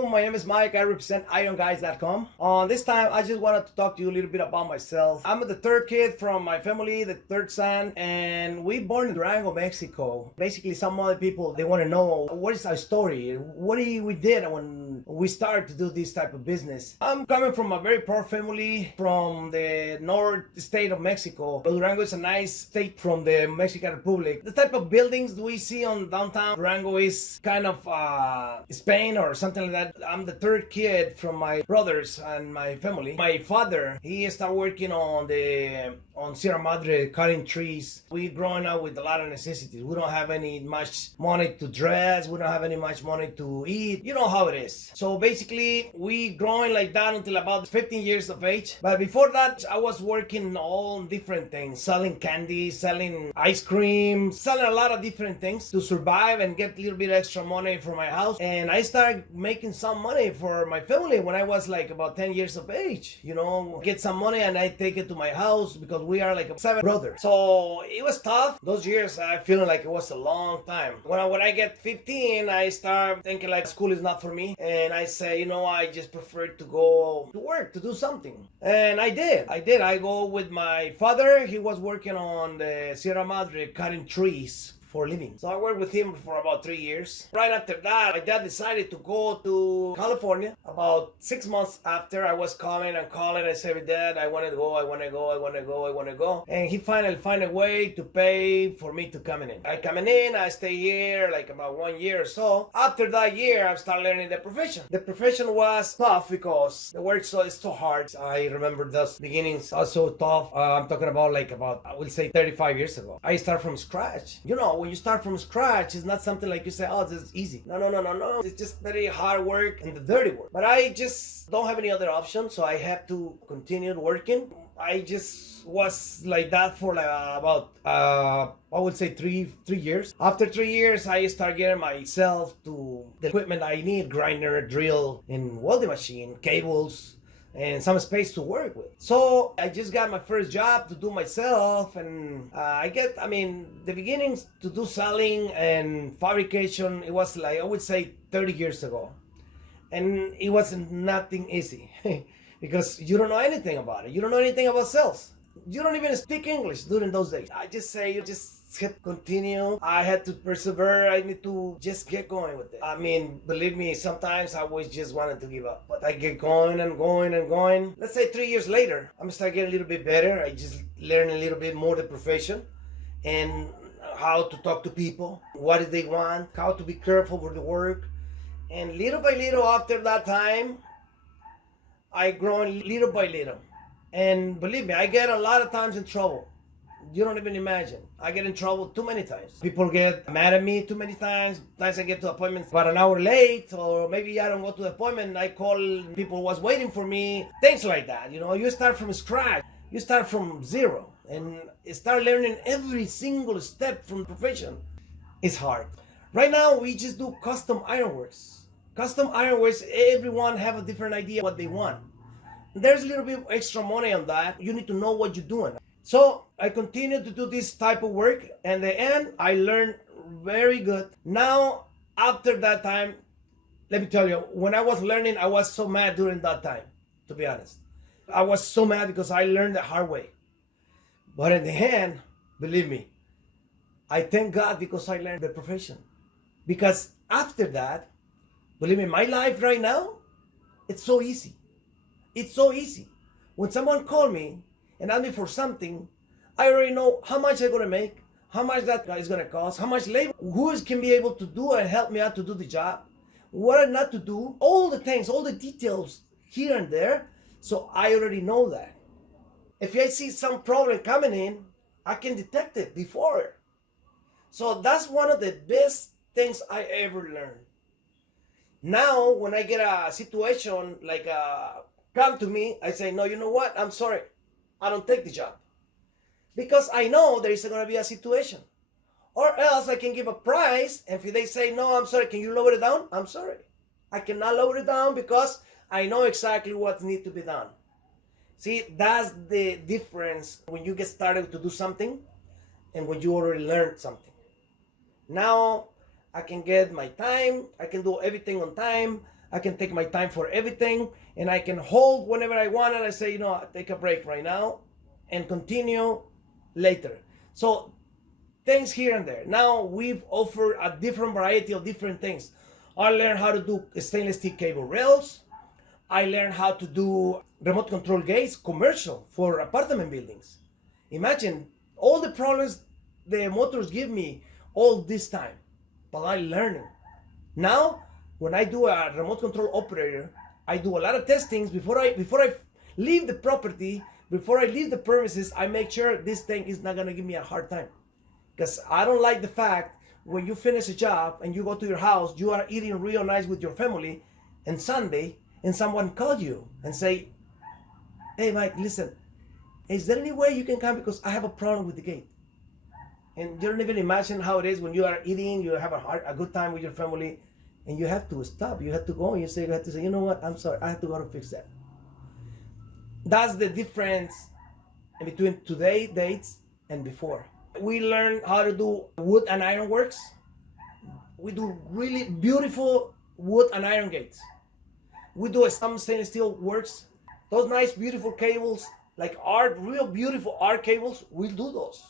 Hello, my name is Mike. I represent IronGuys.com. This time, I just wanted to talk to you a little bit about myself. I'm the third kid from my family, the third son, and we born in Durango, Mexico. Basically, some other people, they want to know what is our story, what we did when we started to do this type of business. I'm coming from a very poor family from the north state of Mexico. Durango is a nice state from the Mexican Republic. The type of buildings we see on downtown Durango is kind of Spain or something like that. I'm the third kid from my brothers and my family. My father, he started working on Sierra Madre, cutting trees. We growing up with a lot of necessities. We don't have any much money to dress. We don't have any much money to eat. You know how it is. So basically, we growing like that until about 15 years of age. But before that, I was working all different things, selling candy, selling ice cream, selling a lot of different things to survive and get a little bit extra money for my house. And I started making some money for my family when I was like about 10 years of age. You know, get some money and I take it to my house because we are like 7 brothers. So it was tough. Those years I feeling like it was a long time. When I get 15, I start thinking like school is not for me. And I say, you know, I just prefer to go to work, to do something. And I did. I go with my father. He was working on the Sierra Madre, cutting trees for a living. So I worked with him for about 3 years. Right after that, my dad decided to go to California. About 6 months after, I was calling. I said, Dad, I want to go. And he finally found a way to pay for me to come in. I stay here like about 1 year or so. After that year, I started learning the profession. The profession was tough because the work is so hard. I remember those beginnings are so tough. I'm talking about I will say 35 years ago. I start from scratch. You know, when you start from scratch, it's not something like you say, oh, this is easy. No. It's just very hard work and the dirty work. But I just don't have any other option, so I have to continue working. I just was like that for about, I would say 3 years. After 3 years, I started getting myself to the equipment I need, grinder, drill, and welding machine, cables, and some space to work with. So I just got my first job to do myself, and the beginnings to do selling and fabrication, it was like, I would say 30 years ago. And it wasn't nothing easy because you don't know anything about it. You don't know anything about sales. You don't even speak English during those days. I just say, you just continue. I had to persevere. I need to just get going with it. I mean, believe me, sometimes I always just wanted to give up. But I get going and going. Let's say 3 years later, I'm start getting a little bit better. I just learn a little bit more the profession and how to talk to people, what do they want, how to be careful with the work. And little by little after that time, I grown little by little. And believe me, I get a lot of times in trouble. You don't even imagine. I get in trouble too many times. People get mad at me too many times. Sometimes I get to appointments about an hour late, or maybe I don't go to the appointment. I call people was waiting for me. Things like that. You know, you start from scratch. You start from zero and start learning every single step from the profession. It's hard. Right now, we just do custom ironworks. Custom ironworks, everyone have a different idea what they want. There's a little bit extra money on that. You need to know what you're doing. So I continue to do this type of work. And the end, I learned very good. Now, after that time, let me tell you, when I was learning, I was so mad during that time, to be honest. I was so mad because I learned the hard way. But in the end, believe me, I thank God because I learned the profession. Because after that, believe me, my life right now, it's so easy. It's so easy. When someone calls me and ask me for something, I already know how much I'm going to make, how much that is going to cost, how much labor, who can be able to do and help me out to do the job, what not to do, all the things, all the details here and there. So I already know that. If I see some problem coming in, I can detect it before. So that's one of the best things I ever learned. Now, when I get a situation like come to me, I say, no, you know what? I'm sorry. I don't take the job. Because I know there is going to be a situation. Or else I can give a price, and if they say, no, I'm sorry, can you lower it down? I'm sorry. I cannot lower it down because I know exactly what needs to be done. See, that's the difference when you get started to do something and when you already learned something. Now, I can get my time, I can do everything on time, I can take my time for everything, and I can hold whenever I want, and I say, I take a break right now and continue later. So things here and there. Now we've offered a different variety of different things. I learned how to do stainless steel cable rails. I learned how to do remote control gates, commercial, for apartment buildings. Imagine all the problems the motors give me all this time, but I learned. Now, when I do a remote control operator, I do a lot of testings before I leave the property, before I leave the premises. I make sure this thing is not gonna give me a hard time, because I don't like the fact when you finish a job and you go to your house, you are eating real nice with your family, and Sunday, and someone call you and say, "Hey, Mike, listen, is there any way you can come because I have a problem with the gate?" And you don't even imagine how it is when you are eating, you have a good time with your family, and you have to stop. You have to go and you have to say, "You know what? I'm sorry. I have to go to fix that." That's the difference in between today dates and before. We learn how to do wood and iron works. We do really beautiful wood and iron gates. We do some stainless steel works. Those nice, beautiful cables, like art, real beautiful art cables, we do those.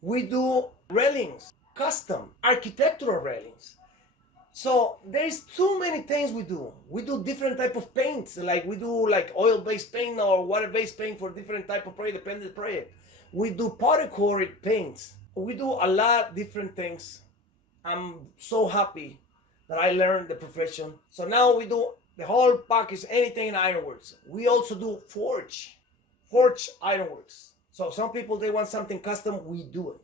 We do railings, custom, architectural railings. So there's too many things we do. We do different type of paints, like we do like oil-based paint or water-based paint for different type of project, depending on the project. We do polychloride paints. We do a lot of different things. I'm so happy that I learned the profession. So now we do the whole package, anything in ironworks. We also do forge ironworks. So some people, they want something custom, we do it.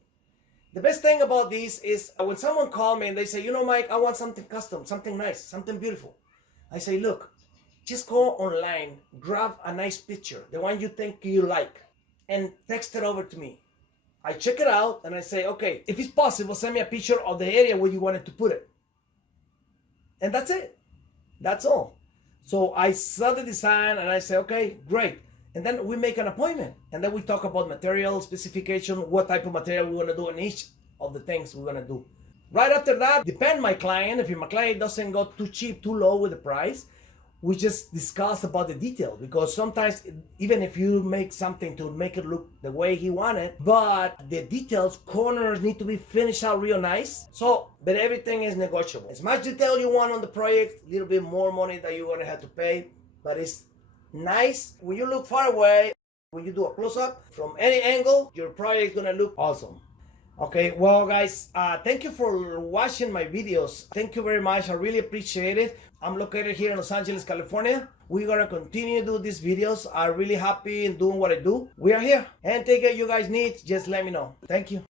The best thing about this is when someone calls me and they say, Mike, I want something custom, something nice, something beautiful. I say, look, just go online, grab a nice picture, the one you think you like, and text it over to me. I check it out and I say, okay, if it's possible, send me a picture of the area where you wanted to put it. And that's it. That's all. So I saw the design and I say, okay, great. And then we make an appointment. And then we talk about material specification, what type of material we want to do, and each of the things we're going to do. Right after that, depend my client. If my client doesn't go too cheap, too low with the price, we just discuss about the detail, because sometimes even if you make something to make it look the way he wanted, but the details, corners need to be finished out real nice. So, but everything is negotiable. As much detail you want on the project, a little bit more money that you're gonna have to pay, but it's nice. When you look far away, when you do a close-up from any angle, your project is gonna look awesome. Okay, well guys, thank you for watching my videos. Thank you very much. I really appreciate it. I'm located here in Los Angeles, California. We're gonna continue to do these videos. I'm really happy in doing what I do. We are here. And take care you guys need, just let me know. Thank you.